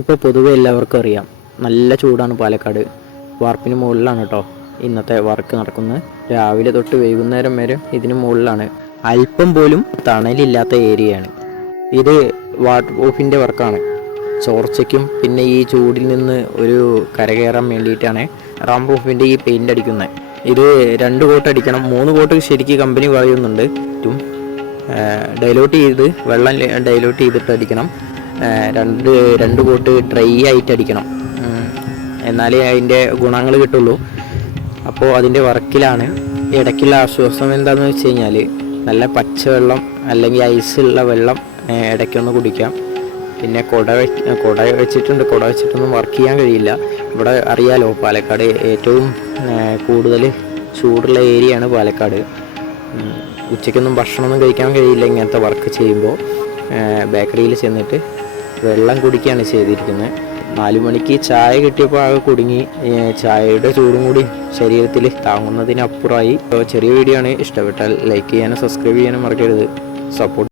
ഇപ്പോൾ പൊതുവെ എല്ലാവർക്കും അറിയാം. നല്ല ചൂടാണ് പാലക്കാട്. വാർപ്പിന് മുകളിലാണ് കേട്ടോ ഇന്നത്തെ വർക്ക് നടക്കുന്നത്. രാവിലെ തൊട്ട് വൈകുന്നേരം വരെ ഇതിന് മുകളിലാണ്. അല്പം പോലും തണലില്ലാത്ത ഏരിയയാണ്. ഇത് വാട്ടർ പ്രൂഫിന്റെ വർക്കാണ്. ചോർച്ചയ്ക്കും പിന്നെ ഈ ചൂടിൽ നിന്ന് ഒരു കരകയറാൻ വേണ്ടിയിട്ടാണ് റാം പ്രൂഫിന്റെ ഈ പെയിന്റ് അടിക്കുന്നത്. ഇത് രണ്ട് കോട്ട് അടിക്കണം. മൂന്ന് കോട്ട് ശരിക്കും കമ്പനി പറയുന്നുണ്ട് ഡൈലൂട്ട് ചെയ്ത് വെള്ളം ഡൈലോട്ട് ചെയ്തിട്ട് അടിക്കണം. രണ്ട് രണ്ട് കോട്ട് ഡ്രൈ ആയിട്ട് അടിക്കണം. എന്നാലേ അതിന്റെ ഗുണങ്ങൾ കിട്ടുള്ളൂ. അപ്പോൾ അതിന്റെ വർക്കിലാണ്. ഇടയ്ക്കുള്ള ആശ്വാസം എന്താണെന്ന് വെച്ച് കഴിഞ്ഞാൽ നല്ല പച്ചവെള്ളം അല്ലെങ്കിൽ ഐസുള്ള വെള്ളം ഇടയ്ക്കൊന്ന് കുടിക്കാം. പിന്നെ കുട കുട വെച്ചിട്ടുണ്ട്. കുട വെച്ചിട്ടൊന്നും വർക്ക് ചെയ്യാൻ കഴിയില്ല. ഇവിടെ അറിയാലോ പാലക്കാട് ഏറ്റവും കൂടുതൽ ചൂടുള്ള ഏരിയയാണ് പാലക്കാട്. ഉച്ചയ്ക്കൊന്നും ഭക്ഷണമൊന്നും കഴിക്കാൻ കഴിയില്ല ഇങ്ങനത്തെ വർക്ക് ചെയ്യുമ്പോൾ. ബേക്കറിയിൽ ചെന്നിട്ട് വെള്ളം കുടിക്കുകയാണ് ചെയ്തിരിക്കുന്നത്. നാലു മണിക്ക് ചായ കിട്ടിയപ്പോൾ ആകെ കുടുങ്ങി. ചായയുടെ ചൂടും കൂടി ശരീരത്തിൽ താങ്ങുന്നതിനപ്പുറമായി. ചെറിയ വീഡിയോ ആണ്. ഇഷ്ടപ്പെട്ടാൽ ലൈക്ക് ചെയ്യാനും സബ്സ്ക്രൈബ് ചെയ്യാനും മറക്കരുത്. സപ്പോർട്ട്